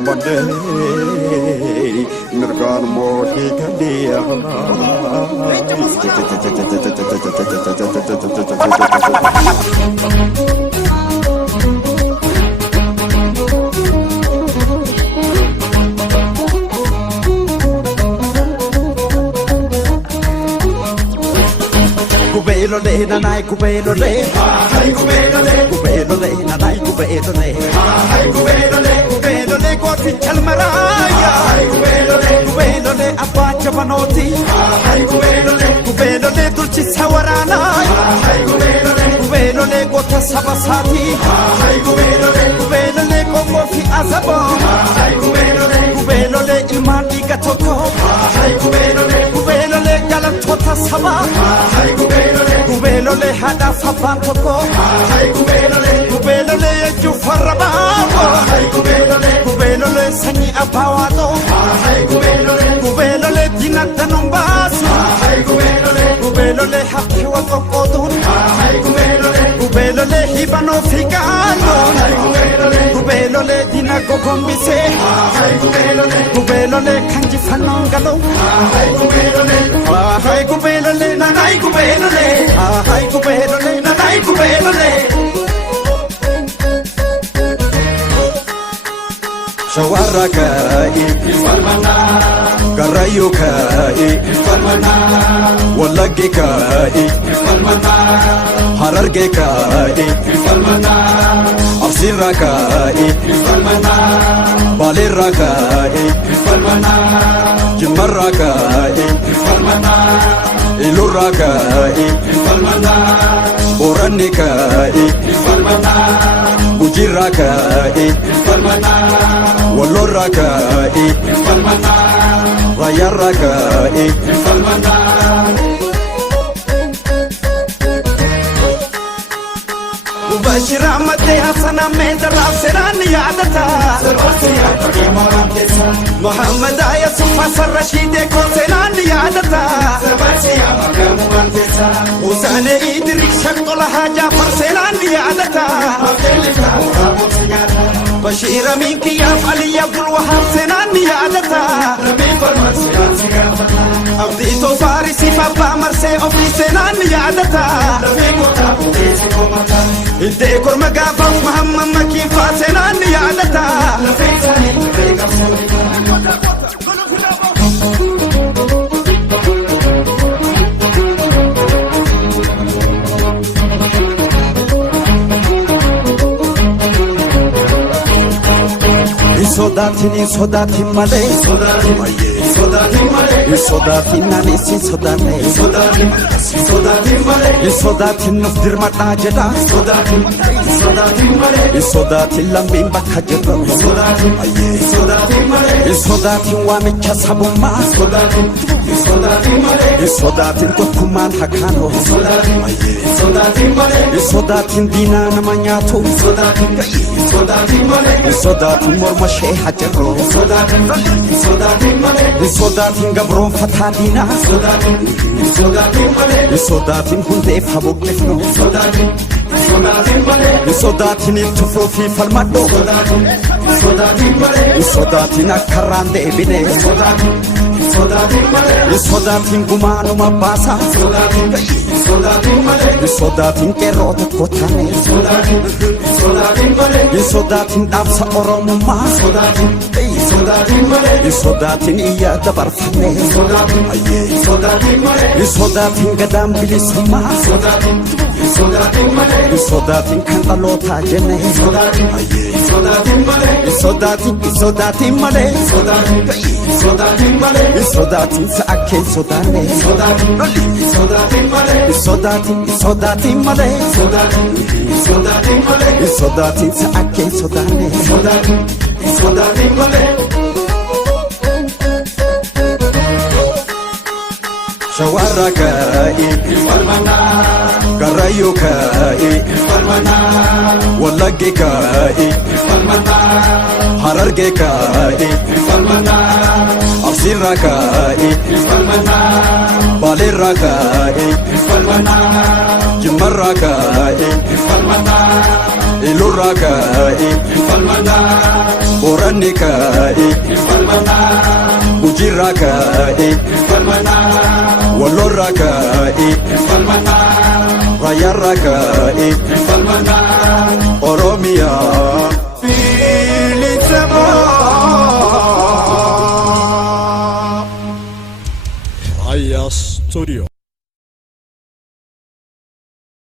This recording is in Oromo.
Monday, Mirgan Morty Kadia. Cubelo le nanai cubelo le, ay cubelo le, cubelo le nanai cubelo le, ay cubelo le, cubelo le goti chalmaraya, ay cubelo le apacha panoti, ay cubelo le dulci sawarana, ay cubelo le gota sabasati, ay cubelo le como fi azabo, ay cubelo le ilmani gatoko, ay cubelo le galantota saba, ay cubelo le hada saban toko, ay cubelo le jufaraba, ay cubelo le sani abawado, ay cubelo le dinata nombasu, ay cubelo le happy wa kokodun, ay cubelo le hibano figano, ay cubelo le dinago gombise, ay cubelo le kanji fanongalo, ay cubelo le nanai cubelo le, ay cubelo le nanai cubelo le. Shawarrakai Farmana Karayukai Farmana Wallagikai Farmana Harargekai Farmana Afsirakai Farmana Balirakai Farmana Jimarrakai Farmana Ilurakai Farmana Oranikai Farmana Ujirakai Farmana Wallorrakai Farmana Rayarrakai Farmana Ubashira mate hasana mendara serani yadata Muhammad Yusuf Hasan Rashid ko serani yadata Usane Idris Shaqla Haja serani yadata Bashir Amin Kiyaf Ali Abdul Wahab serani yadata Abdi to Farisi Papa Marse Office serani yadata Inte korma gafa Muhammad Maki Fasenani yadata Sodatin male Sodatin nani si Sodatin nufdir mata jeda Sodatin lambin bakka jeda Sodatin wamicha sabumma Sodatin tokkummaan hakano Sodatin dina namanyatu Sodatin morma shee hajero Sodatin gabroon fatadina Sodatin hundee fabuqifno Sodatin ittufuu fi falmadho Sodatin akkarraan deebine Sodatin gumaanuma baasa Sodatin qeerroo tokko taane Sodatin dhaabsa oromummaa Sodatin iyya dabarfanne Sodatin gadaan bilisummaa Sodatin kan dhalootaa jenne Sodatin malee Sodatin sa'a kee sodaanne Sodatin malee Sodatin sa'a kee sodaanne Shawarrakai Farmana Karayukai Farmana Wallagikai Farmana Harargekai Farmana Afsirakai Farmana Balirakai Farmana Jimarrakai Farmana ilurraa ka'e Boranni ka'e Gujiirraa ka'e Wallorraa ka'e Raayyaarraa ka'e Oromiyaa bilisamaa Raayyaa Studio